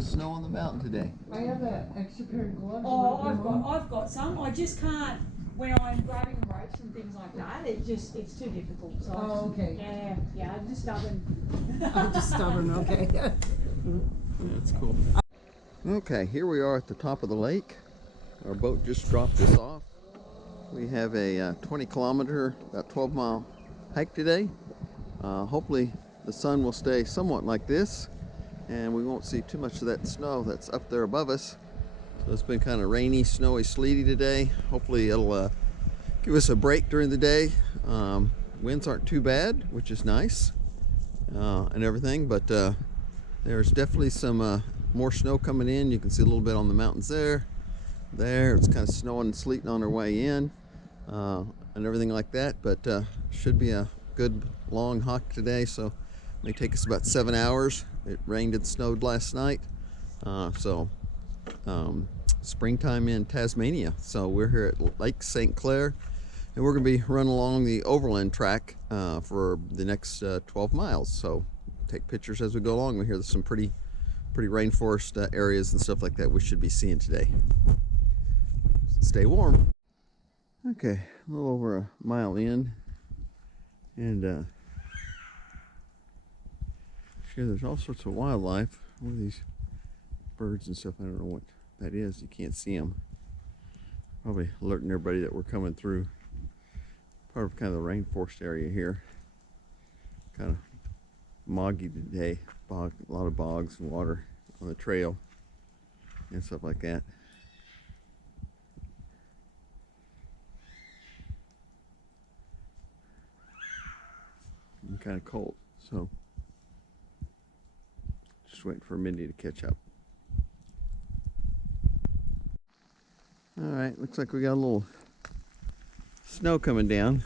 little snow on the mountain today. I have that extra pair of gloves. Oh, I've got some. I just can't, when I'm grabbing ropes and things like that, it's too difficult. So oh, okay. Yeah, I'm just stubborn. I'm just stubborn, okay. That's cool. Okay, here we are at the top of the lake. Our boat just dropped us off. We have a 20-kilometer, about 12-mile hike today. Hopefully the sun will stay somewhat like this, and we won't see too much of that snow that's up there above us. So it's been kind of rainy, snowy, sleety today. Hopefully it'll give us a break during the day. Winds aren't too bad, which is nice, and everything, but there's definitely some more snow coming in. You can see a little bit on the mountains there. It's kind of snowing and sleeting on our way in, and everything like that, but should be a good long hike today, so it may take us about 7 hours. It rained and snowed last night, springtime in Tasmania. So we're here at Lake St. Clair, and we're going to be running along the Overland track for the next 12 miles. So take pictures as we go along. We hear there's some pretty rainforest areas and stuff like that we should be seeing today. Stay warm. Okay, a little over a mile in, and sure, there's all sorts of wildlife. What are these birds and stuff? I don't know what that is. You can't see them. Probably alerting everybody that we're coming through. Part of kind of the rainforest area here. Kind of moggy today. A lot of bogs and water on the trail and stuff like that. I'm kind of cold, so just waiting for Mindy to catch up. All right, looks like we got a little snow coming down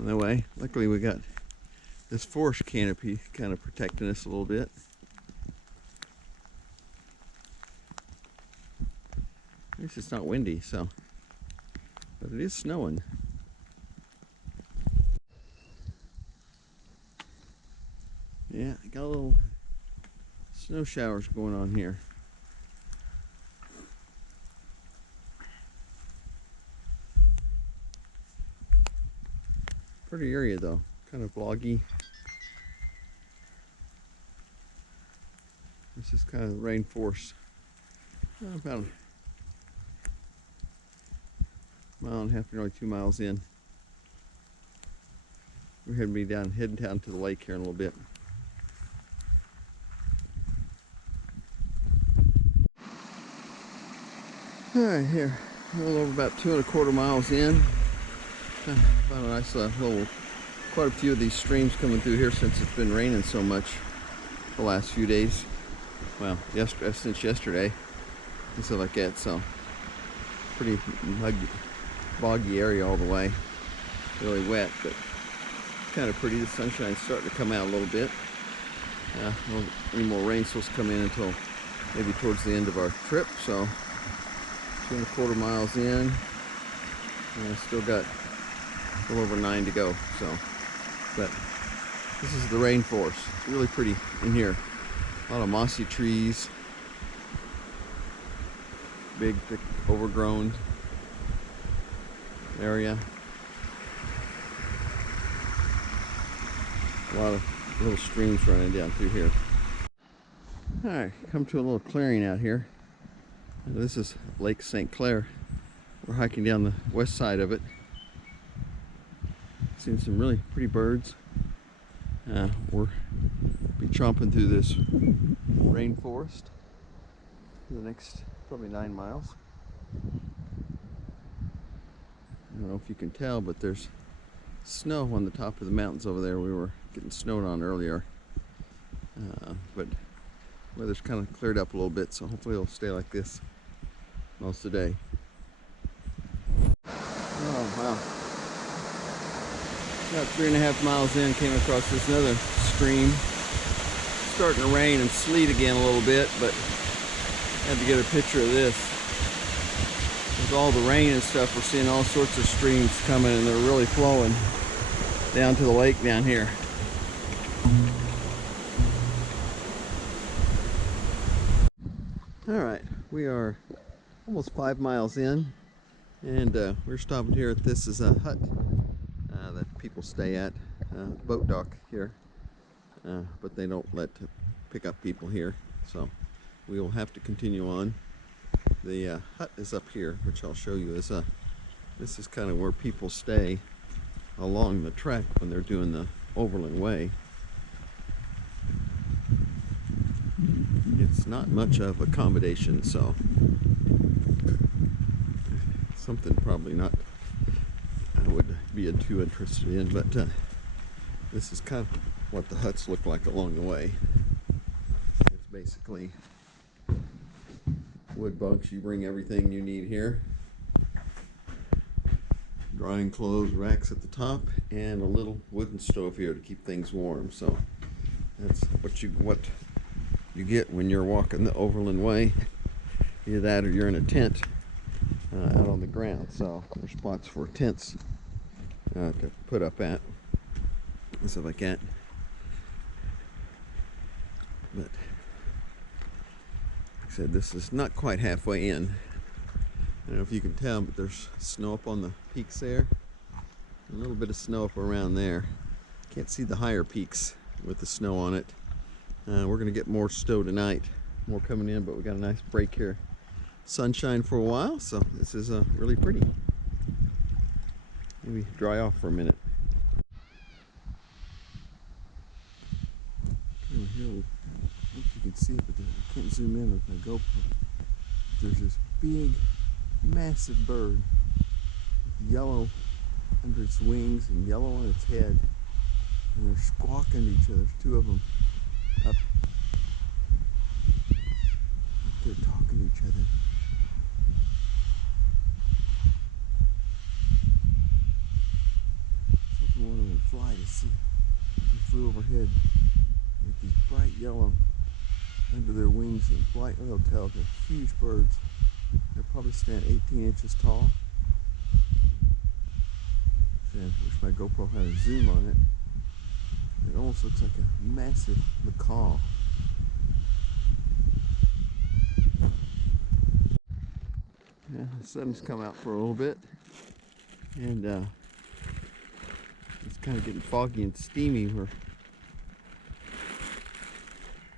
on the way. Luckily we got this forest canopy kind of protecting us a little bit. At least it's not windy, so, but it is snowing. Yeah, I got a little snow showers going on here. Pretty area though, kind of boggy. This is kind of rainforest. About a mile and a half, nearly 2 miles in. We're heading down to the lake here in a little bit. All right, here, a little over about 2¼ miles in. Found a nice quite a few of these streams coming through here since it's been raining so much the last few days. Well, since yesterday and stuff like that. So pretty boggy area all the way. Really wet, but kind of pretty. The sunshine's starting to come out a little bit. Won't any more rain supposed to come in until maybe towards the end of our trip. So 2¼ miles in, and I still got a little over 9 to go. So, but this is the rainforest. It's really pretty in here. A lot of mossy trees, big, thick, overgrown area. A lot of little streams running down through here. All right, come to a little clearing out here. This is Lake St. Clair. We're hiking down the west side of it. Seeing some really pretty birds. We'll be chomping through this rainforest for the next probably 9 miles. I don't know if you can tell, but there's snow on the top of the mountains over there. We were getting snowed on earlier, but weather's kind of cleared up a little bit, so hopefully it'll stay like this most of the day. Oh wow. About 3½ miles in, came across this another stream. Starting to rain and sleet again a little bit, but had to get a picture of this. With all the rain and stuff, we're seeing all sorts of streams coming, and they're really flowing down to the lake down here. Alright, we are almost 5 miles in, and we're stopping here at this is a hut that people stay at, boat dock here, but they don't let pick up people here, so we will have to continue on. The hut is up here, which I'll show you. This is kind of where people stay along the trek when they're doing the Overland Way. It's not much of accommodation, so something probably not I would be too interested in, but this is kind of what the huts look like along the way. It's basically wood bunks. You bring everything you need here. Drying clothes racks at the top, and a little wooden stove here to keep things warm. So that's what you get when you're walking the Overland Way. Either that or you're in a tent out on the ground. So there's spots for tents to put up at and stuff like that. But like I said, this is not quite halfway in. I don't know if you can tell, but there's snow up on the peaks there. A little bit of snow up around there. Can't see the higher peaks with the snow on it. We're going to get more snow tonight. More coming in, but we got a nice break here. Sunshine for a while, so this is really pretty. Maybe dry off for a minute. Over here, I don't know if you can see it, but I can't zoom in with my GoPro. There's this big, massive bird with yellow under its wings and yellow on its head, and they're squawking to each other. There's two of them up there talking to each other. Something one of them fly to see. They flew overhead with these bright yellow under their wings and bright yellow tails. They're huge birds. They'll probably stand 18 inches tall. And I wish my GoPro had a zoom on it. It almost looks like a massive macaw. Yeah, the sun's come out for a little bit, and it's kind of getting foggy and steamy. Where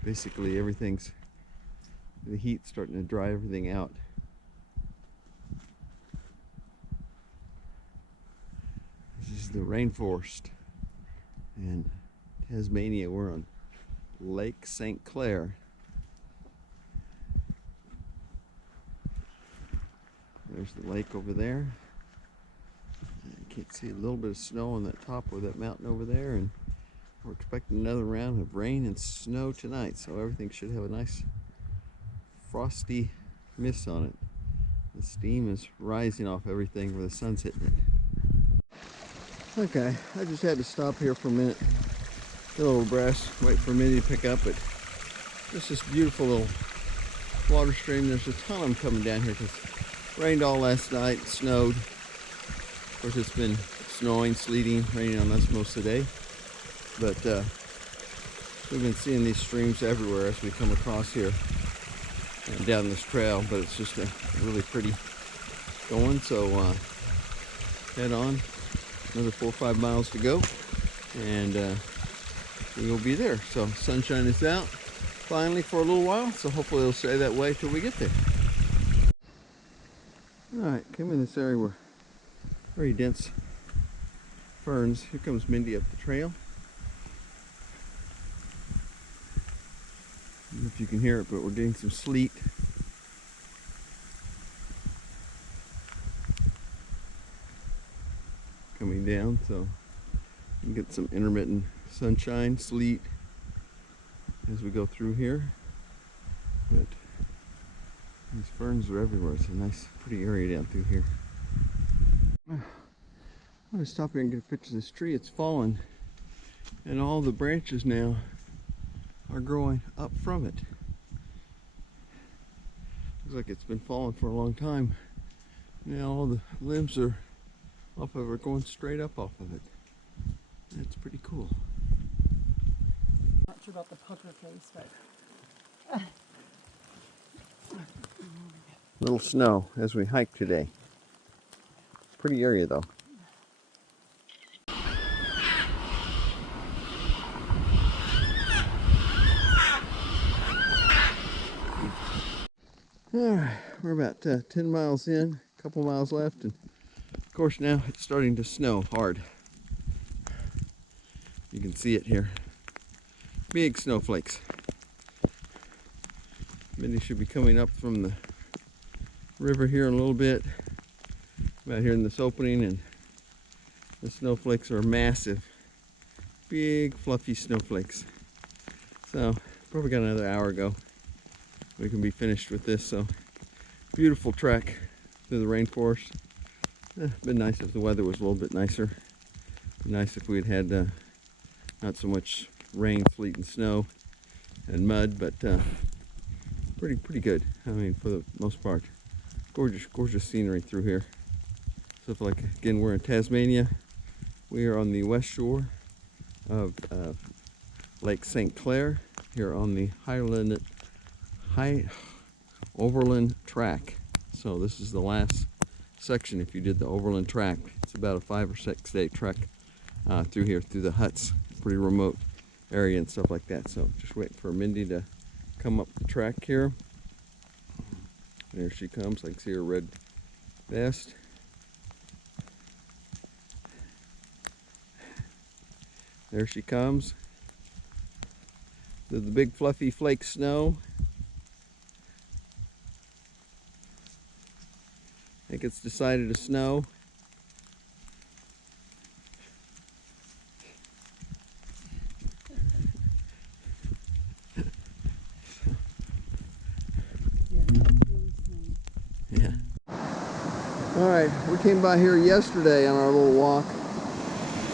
basically the heat's starting to dry everything out. This is the rainforest in Tasmania. We're on Lake St. Clair. There's the lake over there. You can't see a little bit of snow on that top of that mountain over there, and we're expecting another round of rain and snow tonight, so everything should have a nice frosty mist on it. The steam is rising off everything where the sun's hitting it. Okay, I just had to stop here for a minute, get a little breath, wait for a minute to pick up, but it's this beautiful little water stream. There's a ton of them coming down here because it rained all last night, it snowed. Of course, it's been snowing, sleeting, raining on us most of the day, but we've been seeing these streams everywhere as we come across here and down this trail, but it's just a really pretty going. So head on, another 4 or 5 miles to go, and we will be there. So sunshine is out finally for a little while, so hopefully it'll stay that way till we get there. Alright, came in this area where very dense ferns. Here comes Mindy up the trail. I don't know if you can hear it, but we're getting some sleet. Coming down, so you can get some intermittent sunshine, sleet as we go through here. But these ferns are everywhere. It's a nice, pretty area down through here. I'm going to stop here and get a picture of this tree. It's fallen, and all the branches now are growing up from it. Looks like it's been falling for a long time. Now all the limbs are off of it, going straight up off of it. That's pretty cool. Not sure about the pucker face, but Little snow as we hike today. Pretty area though. Alright, we're about 10 miles in, a couple miles left, and of course now it's starting to snow hard. You can see it here. Big snowflakes. Many should be coming up from the river here in a little bit. About here in this opening, and the snowflakes are massive. Big fluffy snowflakes. So probably got another hour ago. We can be finished with this. So beautiful trek through the rainforest. Been nice if the weather was a little bit nicer. Been nice if we had not so much rain, sleet, and snow and mud, but pretty good. I mean, for the most part, gorgeous scenery through here. So, like again, we're in Tasmania. We are on the west shore of Lake St. Clair here on the Overland track. So this is the last section if you did the Overland track. It's about a 5 or 6 day trek through here, through the huts. Pretty remote area and stuff like that. So just waiting for Mindy to come up the track here. There she comes. I can see her red vest. There she comes. The big fluffy flake snow. I think it's decided to snow. Yeah. All right, we came by here yesterday on our little walk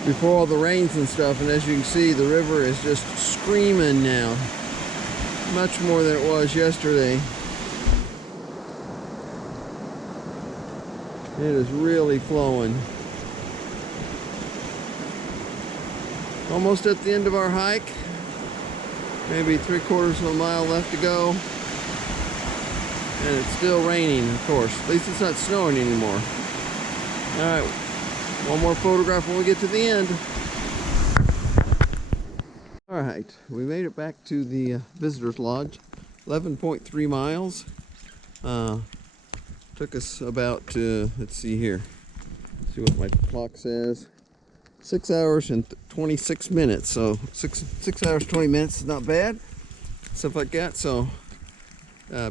before all the rains and stuff, and as you can see, the river is just screaming now. Much more than it was yesterday. It is really flowing. Almost at the end of our hike. Maybe 3/4 of a mile left to go. And it's still raining, of course. At least it's not snowing anymore. All right, one more photograph when we get to the end. All right, we made it back to the visitor's lodge. 11.3 miles. Took us about, let's see here. See what my clock says. 6 hours and 26 minutes. So 6 hours, 20 minutes is not bad. Stuff like that. So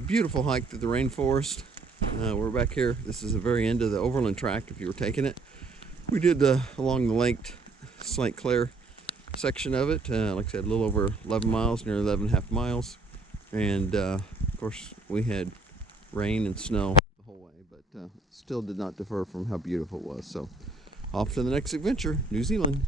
beautiful hike through the rainforest. We're back here. This is the very end of the Overland tract if you were taking it. We did along the Lake St. Clair section of it. Like I said, a little over 11 miles, near 11.5 miles. And of course, we had rain and snow the whole way, but still did not defer from how beautiful it was. So off to the next adventure, New Zealand.